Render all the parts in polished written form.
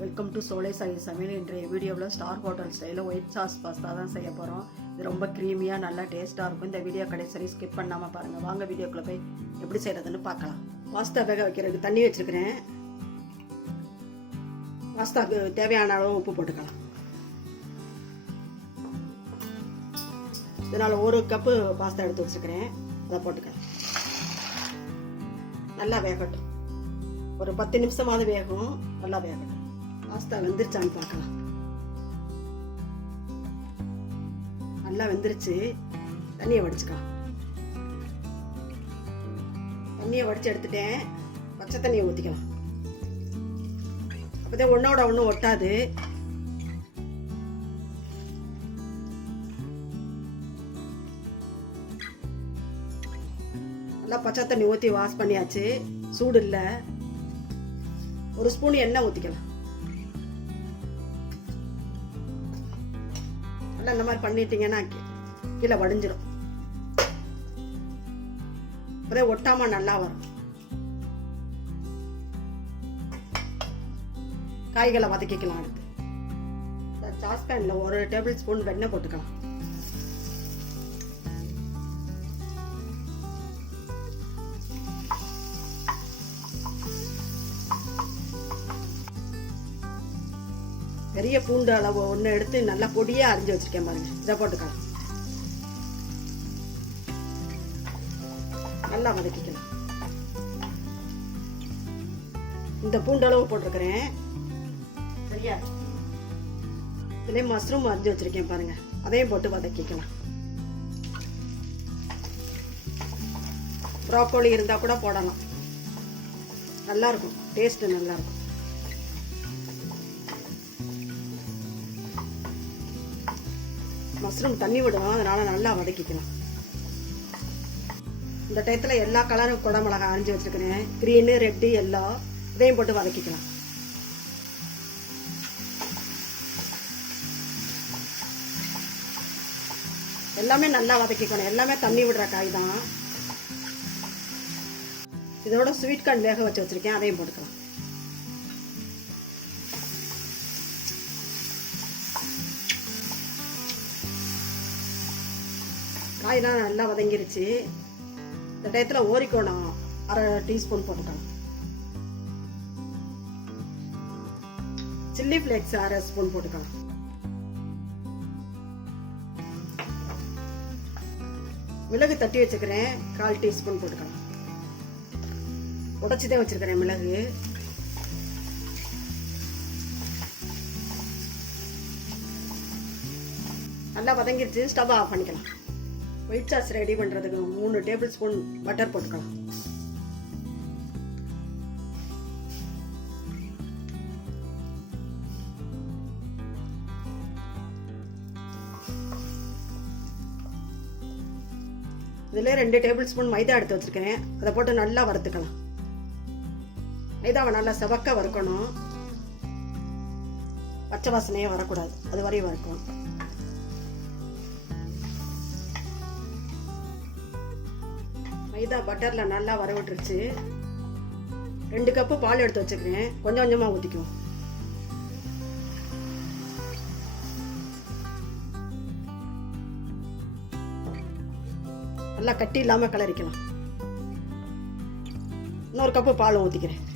Welcome to சோலை சாய் சமையல். இன்றைய வீடியோவில் ஸ்டார் ஹோட்டல் ஸ்டைலில் ஒயிட் சாஸ் பாஸ்தா தான் செய்ய போகிறோம். இது ரொம்ப க்ரீமியாக நல்லா டேஸ்ட்டாக இருக்கும். இந்த வீடியோ கடைசி ஸ்கிப் பண்ணாமல் பாருங்கள். வாங்க வீடியோக்குள்ளே போய் எப்படி செய்கிறதுன்னு பார்க்கலாம். பாஸ்தா வேக வைக்கிறதுக்கு தண்ணி வச்சுருக்கிறேன். பாஸ்தாவுக்கு தேவையான அளவு உப்பு போட்டுக்கலாம். இதனால் 1 கப்பு பாஸ்தா எடுத்து வச்சுருக்கிறேன். அதை போட்டுக்கலாம். நல்லா வேகட்டும். ஒரு 10 நிமிஷமாவது வேகும். நல்லா வேகட்டும். பாஸ்தா வெந்துருச்சான்னு பார்க்கலாம். நல்லா வெந்துருச்சு. தண்ணியை வடிச்சுக்கலாம். தண்ணியை வடிச்சு எடுத்துட்டேன். பச்சை தண்ணியை ஊற்றிக்கலாம். அப்போதான் ஒன்றோட ஒன்று ஒட்டாது. நல்லா பச்சை தண்ணி ஊற்றி வாஷ் பண்ணியாச்சு. சூடு இல்லை. 1 ஸ்பூன் எண்ணெய் ஊற்றிக்கலாம். நல்லா இந்த மாதிரி பண்ணிட்டீங்கன்னா கீழே வடிஞ்சிடும். அப்படியே ஒட்டாம நல்லா வரும். காய்களை வதக்கிக்கலாம். அடுத்து சாஸ்பேன்ல 1 டேபிள் ஸ்பூன் வெண்ணெய் போட்டுக்கலாம். பெரிய பூண்டு அளவு 1 எடுத்து நல்லா பொடியா அரிஞ்சு வச்சிருக்கேன் பாருங்க. இதை போட்டுக்கலாம். நல்லா வதக்கிக்கலாம். இந்த பூண்டு அளவு போட்டிருக்கிறேன். சரியா? இதுலயே மஷ்ரூம் அரிஞ்சு வச்சிருக்கேன் பாருங்க. அதையும் போட்டு வதக்கிக்கலாம். ப்ரோக்கோலி இருந்தா கூட போடலாம். நல்லா இருக்கும். டேஸ்ட் நல்லா இருக்கும். மஷ்ரூம் தண்ணி விடும். அதனால நல்லா வதக்கிக்கலாம். இந்த டயத்தில் எல்லா கலரும் குடமிளகாய் அரிஞ்சு வச்சுருக்கிறேன். க்ரீனு, ரெட்டு, எல்லோ இதையும் போட்டு வதக்கிக்கலாம். எல்லாமே நல்லா வதக்கிக்கணும். எல்லாமே தண்ணி விடுற காய் தான். இதோட ஸ்வீட் கார்ன் வேக வச்சு வச்சுருக்கேன். அதையும் போட்டுக்கலாம். காயெல்லாம் நல்லா வதங்கிருச்சு. இந்த டயத்தில் ஓரிக்கோணம் 1/2 டீஸ்பூன் போட்டுக்கலாம். சில்லி ஃப்ளேக்ஸ் 1/2 ஸ்பூன் போட்டுக்கலாம். மிளகு தட்டி வச்சுக்கிறேன். 1/4 டீஸ்பூன் போட்டுக்கலாம். உடைச்சுதான் வச்சிருக்கிறேன் மிளகு. நல்லா வதங்கிருச்சு. ஸ்டவ் ஆஃப் பண்ணிக்கலாம். ஒயிட் சாஸ் ரெடி பண்ணுறதுக்கு 3 டேபிள் ஸ்பூன் பட்டர் போட்டுக்கலாம். இதில் 2 டேபிள் ஸ்பூன் மைதா எடுத்து வச்சுருக்கேன். அதை போட்டு நல்லா வறுத்துக்கலாம். மைதாவை நல்லா செவக்க வறுக்கணும். பச்சை வாசனையே வரக்கூடாது. அது வரையும் வறுக்கணும். மைதா பட்டர்ல நல்லா வர விட்டுருச்சு. 2 கப்பு பால் எடுத்து வச்சுக்கிறேன். கொஞ்சம் கொஞ்சமா ஊற்றிக்குவோம். நல்லா கட்டி இல்லாம கலரிக்கலாம். இன்னொரு கப்பு பால் ஊற்றிக்கிறேன்.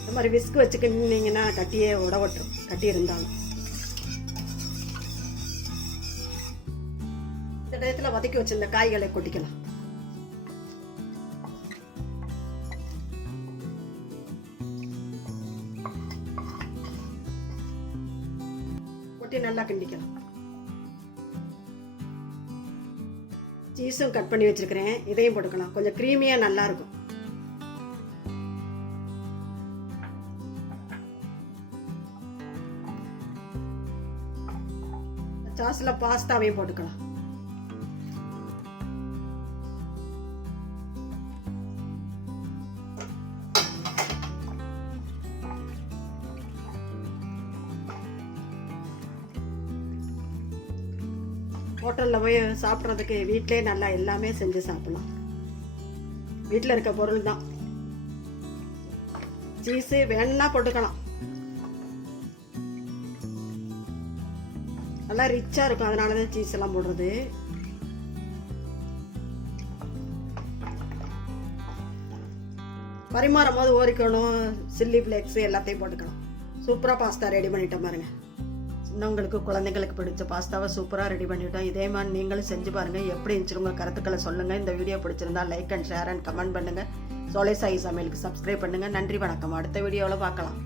இந்த மாதிரி விஸ்க் வச்சுக்கிட்டீங்கன்னா கட்டியே உடவட்டும். கட்டி இருந்தாலும் இந்த டயத்தில் வதக்கி வச்சிருந்த காய்களை கொட்டிக்கலாம். கொட்டி நல்லா கிண்டிக்கலாம். சீஸும் கட் பண்ணி வச்சிருக்கிறேன். இதையும் போட்டுக்கலாம். கொஞ்சம் க்ரீமியா நல்லா இருக்கும். சாஸ்ல பாஸ்தாவையும் போட்டுக்கலாம். ஹோட்டலில் போய் சாப்பிட்றதுக்கு வீட்டிலே நல்லா எல்லாமே செஞ்சு சாப்பிடலாம். வீட்டில் இருக்க பொருள் தான். சீஸு வேணும்னா போட்டுக்கலாம். நல்லா ரிச்சாக இருக்கும், அதனால தான் சீஸ் எல்லாம் போடுறது. பரிமாறும் போது ஓரிக்கணும், சில்லி ஃப்ளேக்ஸ் எல்லாத்தையும் போட்டுக்கணும். சூப்பராக பாஸ்தா ரெடி பண்ணிட்டோம் பாருங்கள். சின்னவங்களுக்கு குழந்தைங்களுக்கு பிடிச்ச பாஸ்தாவை சூப்பராக ரெடி பண்ணிட்டோம். இதே மாதிரி நீங்களும் செஞ்சு பாருங்கள். எப்படி இருந்துச்சு உங்கள் கருத்துக்களை சொல்லுங்கள். இந்த வீடியோ பிடிச்சிருந்தா like and share and comment பண்ணுங்கள். சோலை சாயி சமையலுக்கு சப்ஸ்கிரைப் பண்ணுங்கள். நன்றி, வணக்கம். அடுத்த வீடியோவில் பார்க்கலாம்.